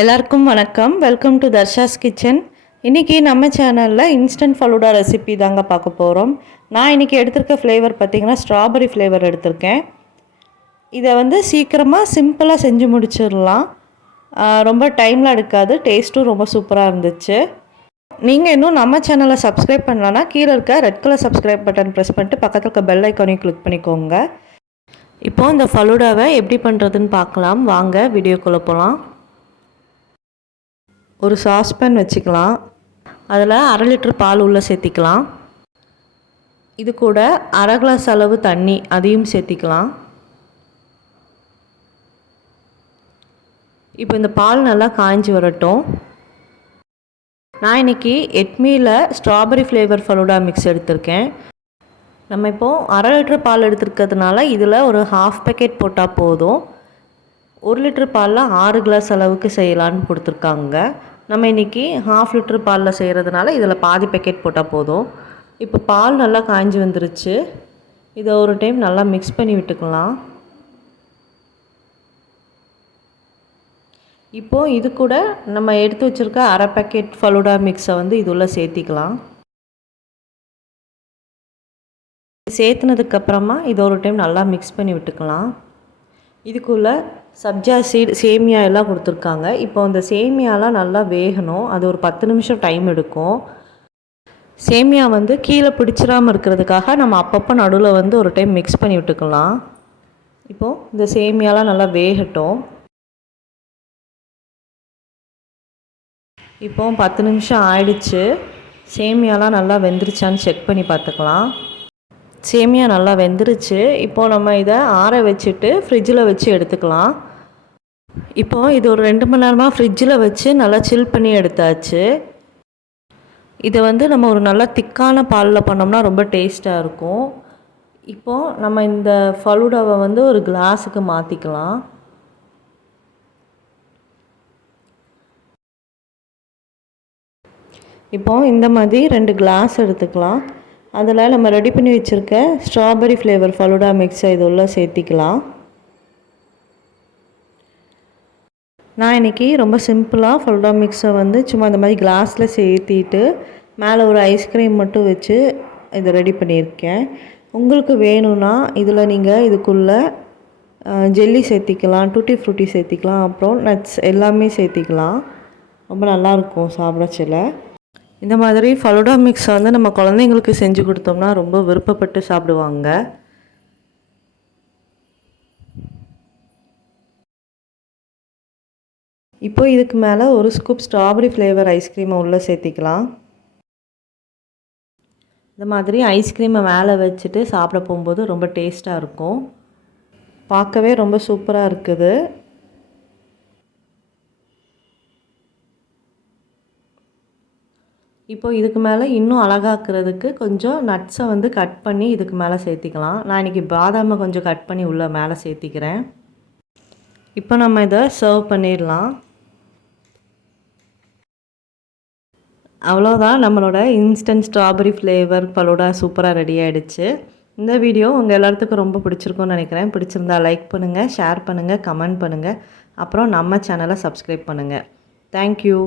எல்லாருக்கும் வணக்கம். Welcome to Darsha's kitchen. இன்றைக்கி நம்ம சேனலில் இன்ஸ்டன்ட் ஃபலூடா ரெசிபி தாங்க பார்க்க போகிறோம். நான் இன்றைக்கி எடுத்திருக்க ஃப்ளேவர் பார்த்திங்கன்னா ஸ்ட்ராபெரி ஃப்ளேவர் எடுத்திருக்கேன். இதை வந்து சீக்கிரமாக சிம்பிளாக செஞ்சு முடிச்சிடலாம். ரொம்ப டைம்லாம் எடுக்காது. டேஸ்ட்டும் ரொம்ப சூப்பராக இருந்துச்சு. நீங்கள் இன்னும் நம்ம சேனலை சப்ஸ்கிரைப் பண்ணலன்னா கீழே இருக்க red colour subscribe button press பண்ணிட்டு பக்கத்தில் இருக்க பெல் ஐக்கானையும் கிளிக் பண்ணிக்கோங்க. இப்போது இந்த ஃபலூடாவை எப்படி பண்ணுறதுன்னு பார்க்கலாம். வாங்க வீடியோக்குள்ளே போகலாம். ஒரு சாஸ்பேன் வச்சுக்கலாம். அதில் 1/2 லிட்டர் பால் உள்ளே சேர்த்திக்கலாம். இது கூட 1/2 கிளாஸ் அளவு தண்ணி அதையும் சேர்த்திக்கலாம். இப்போ இந்த பால் நல்லா காய்ஞ்சி வரட்டும். நான் இன்றைக்கி எட்மியில் ஸ்ட்ராபெரி ஃப்ளேவர் ஃபலூடா மிக்ஸ் எடுத்திருக்கேன். நம்ம இப்போது 1/2 லிட்டர் பால் எடுத்துருக்கிறதுனால இதில் ஒரு 1/2 பேக்கெட் போட்டால் போதும். 1 லிட்டர் பாலில் 6 கிளாஸ் அளவுக்கு செய்யலான்னு கொடுத்துருக்காங்க. நம்ம இன்றைக்கி 1/2 லிட்டர் பாலில் செய்கிறதுனால இதில் பாதி பேக்கெட் போட்டால் போதும். இப்போ பால் நல்லா காய்ஞ்சி வந்துருச்சு. இதை ஒரு டைம் நல்லா மிக்ஸ் பண்ணி விட்டுக்கலாம். இப்போது இது கூட நம்ம எடுத்து வச்சுருக்க 1/2 பேக்கெட் ஃபலூடா மிக்ஸை வந்து இது உள்ள சேர்த்திக்கலாம். சேர்த்துனதுக்கப்புறமா இதை ஒரு டைம் நல்லா மிக்ஸ் பண்ணி விட்டுக்கலாம். இதுக்குள்ளே சப்ஜா சீட் சேமியா எல்லாம் கொடுத்துருக்காங்க. இப்போ அந்த சேமியாலாம் நல்லா வேகணும். அது ஒரு 10 நிமிஷம் டைம் எடுக்கும். சேமியா வந்து கீழே பிடிச்சிடாமல் இருக்கிறதுக்காக நம்ம அப்பப்போ நடுவில் வந்து ஒரு டைம் மிக்ஸ் பண்ணி விட்டுக்கலாம். இப்போது இந்த சேமியாலாம் நல்லா வேகட்டும். இப்போ 10 நிமிஷம் ஆயிடுச்சு. சேமியாலாம் நல்லா வெந்துருச்சான்னு செக் பண்ணி பார்த்துக்கலாம். சேமியா நல்லா வெந்துருச்சு. இப்போது நம்ம இதை ஆற வச்சுட்டு ஃப்ரிட்ஜில் வச்சு எடுத்துக்கலாம். இப்போது இது ஒரு 2 மணி நேரமாக ஃப்ரிட்ஜில் வச்சு நல்லா சில் பண்ணி எடுத்தாச்சு. இதை வந்து நம்ம ஒரு நல்லா திக்கான பாலில் பண்ணோம்னா ரொம்ப டேஸ்ட்டாக இருக்கும். இப்போது நம்ம இந்த ஃபலூடாவை வந்து ஒரு கிளாஸுக்கு மாற்றிக்கலாம். இப்போது இந்த மாதிரி 2 கிளாஸ் எடுத்துக்கலாம். அதில் நம்ம ரெடி பண்ணி வச்சுருக்க ஸ்ட்ராபெரி ஃப்ளேவர் ஃபலூடா மிக்ஸை இது உள்ள சேர்த்திக்கலாம். நான் இன்றைக்கி ரொம்ப சிம்பிளாக ஃபலூடா மிக்ஸை வந்து சும்மா இந்த மாதிரி கிளாஸில் சேர்த்திட்டு மேலே ஒரு ஐஸ்கிரீம் மட்டும் வச்சு இதை ரெடி பண்ணியிருக்கேன். உங்களுக்கு வேணும்னா இதில் நீங்கள் இதுக்குள்ளே ஜெல்லி சேர்த்திக்கலாம், டூட்டி ஃப்ரூட்டி சேர்த்திக்கலாம், அப்புறம் நட்ஸ் எல்லாமே சேர்த்திக்கலாம். ரொம்ப நல்லாயிருக்கும் சாப்பிடச்சில. இந்த மாதிரி ஃபலூடா மிக்ஸ் வந்து நம்ம குழந்தைங்களுக்கு செஞ்சு கொடுத்தோம்னா ரொம்ப விருப்பப்பட்டு சாப்பிடுவாங்க. இப்போ இதுக்கு மேலே ஒரு ஸ்கூப் ஸ்ட்ராபெரி ஃப்ளேவர் ஐஸ்கிரீமை உள்ளே சேர்த்திக்கலாம். இந்த மாதிரி ஐஸ்கிரீமை மேலே வச்சுட்டு சாப்பிட போகும்போது ரொம்ப டேஸ்ட்டாக இருக்கும். பார்க்கவே ரொம்ப சூப்பராக இருக்குது. இப்போது இதுக்கு மேலே இன்னும் அழகாக்கிறதுக்கு கொஞ்சம் நட்ஸை வந்து கட் பண்ணி இதுக்கு மேலே சேர்த்திக்கலாம். நான் இன்றைக்கி பாதாமை கொஞ்சம் கட் பண்ணி உள்ளே மேலே சேர்த்திக்கிறேன். இப்போ நம்ம இதை சர்வ் பண்ணிடலாம். அவ்வளோதான், நம்மளோட இன்ஸ்டன்ட் ஸ்ட்ராபெரி ஃப்ளேவர் ஃபலூடா சூப்பராக ரெடி ஆகிடுச்சு. இந்த வீடியோ உங்கள் எல்லாத்துக்கும் ரொம்ப பிடிச்சிருக்கும்னு நினைக்கிறேன். பிடிச்சிருந்தா லைக் பண்ணுங்கள், ஷேர் பண்ணுங்கள், கமெண்ட் பண்ணுங்கள். அப்புறம் நம்ம சேனலை சப்ஸ்கிரைப் பண்ணுங்கள். தேங்க்யூ.